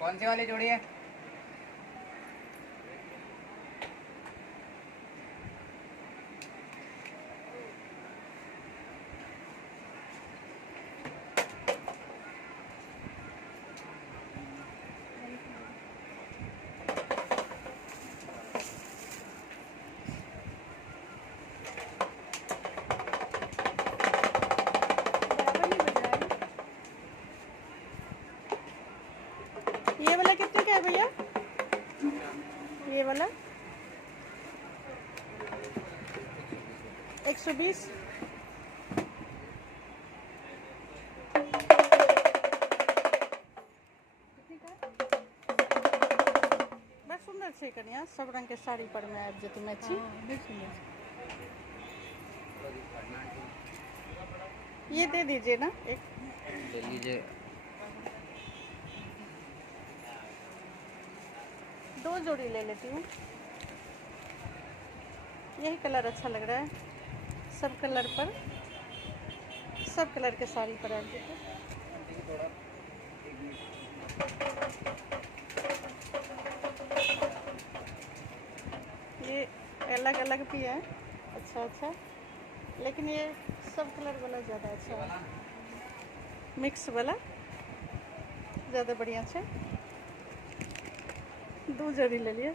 कौन सी वाली जोड़ी है? ये वाला कितने का है भैया? ये वाला 120। बड़ा सुंदर छे कनिया, सब रंग के साड़ी पर में आबि जेतै मैची। ये दे दीजिए ना एक। ले लीजिए। 2 जोड़ी ले लेती हूँ। यही कलर अच्छा लग रहा है, सब कलर पर, सब कलर के साड़ी पर आ जाते। ये अलग अलग भी है, अच्छा अच्छा, लेकिन ये सब कलर वाला ज़्यादा अच्छा है, मिक्स वाला ज़्यादा बढ़िया है। 2 जोड़ी ले लिए।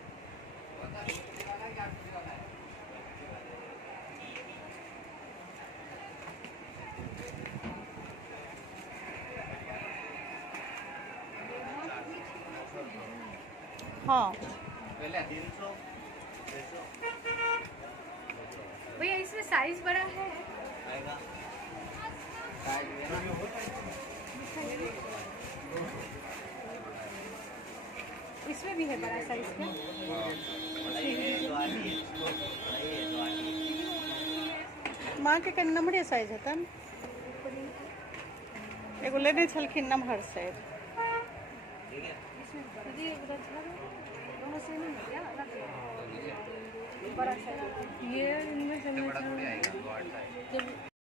हाँ भैया इसमें साइज बड़ा है। इसमें भी है बड़ा साइज का। माँ के कनि नम्हरे साइज हेतन, एगो लेने छलखिन नम्हर साइज। दोनों सेम ही है क्या? अलग बड़ा साइज। ये इनमें से बड़ा थोड़ी आएगा।